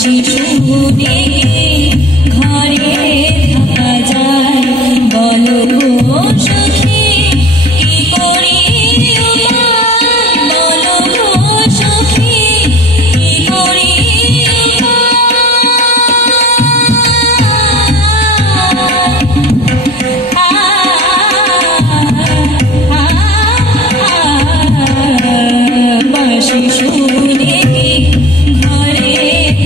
বাঁশি শুনে ঘরে থাকা যায় বলো গো সখী কি করি বলো গো সখী কি করি বাঁশি শুনে ঘরে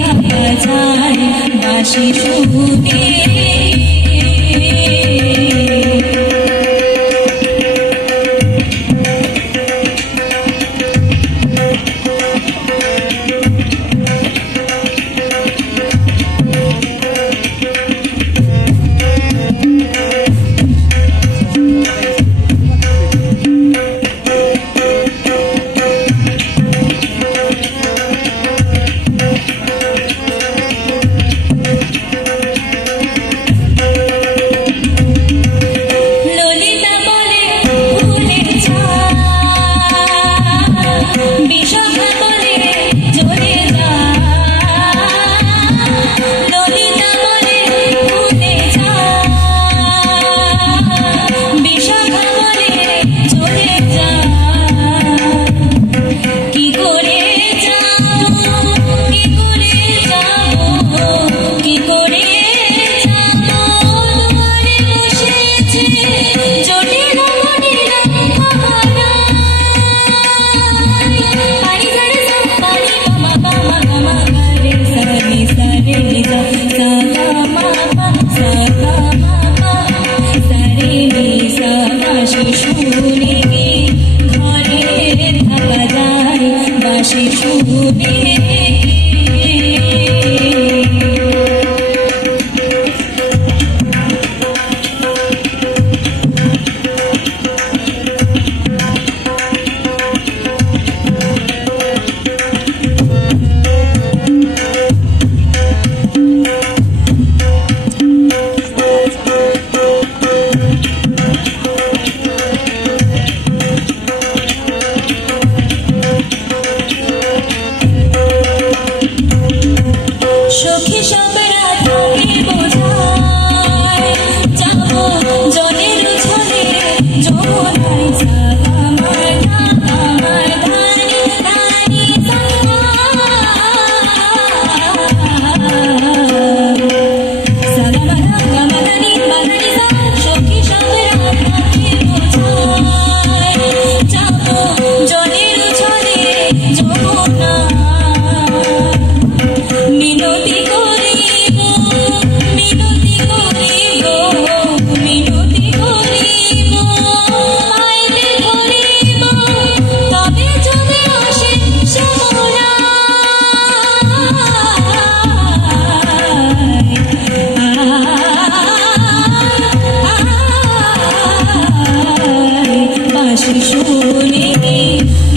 থাকা যায় বাঁশি শুনে বাঁশি শুনে সখী সব রাতে বোঝায় যাবো জনের ছলে যমুনায় চাঁদ আমার ধানি ধানি সখী সব রাতে বোঝায় যাবো জনের ছলে যমুনা মিনতি করিব পাইতে ধরিব তবে যদি আসে শ্যামলা বাঁশি শুনে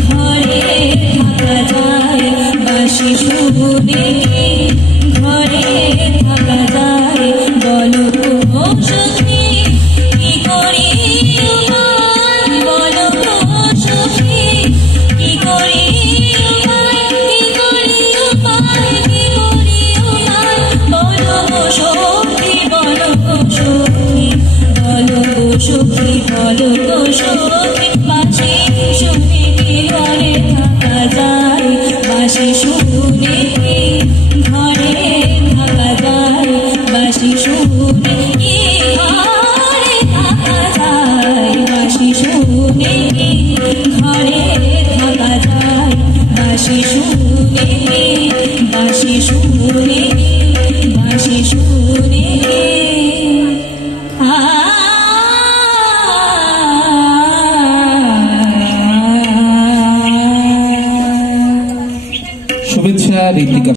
ঘরে থাকা যায় বাঁশি শুনে ঘরে থাকা যায় বলো গো সখী কি করি বলো গো সখী কি করি বলো গো সখী বলো গো সখী বলো গো সখী বলো গো সখী বাঁশি শুনে ঘরে থাকা যায় বাঁশি শুনে ঘরে থাকা যায় বাঁশি শুনে ঘরে থাকা যায় বাঁশি শুনে ঘরে থাকা যায় বাঁশি শুনে বাঁশি শুনে বাঁশি শুনে শুভেচ্ছা ঋতিকা।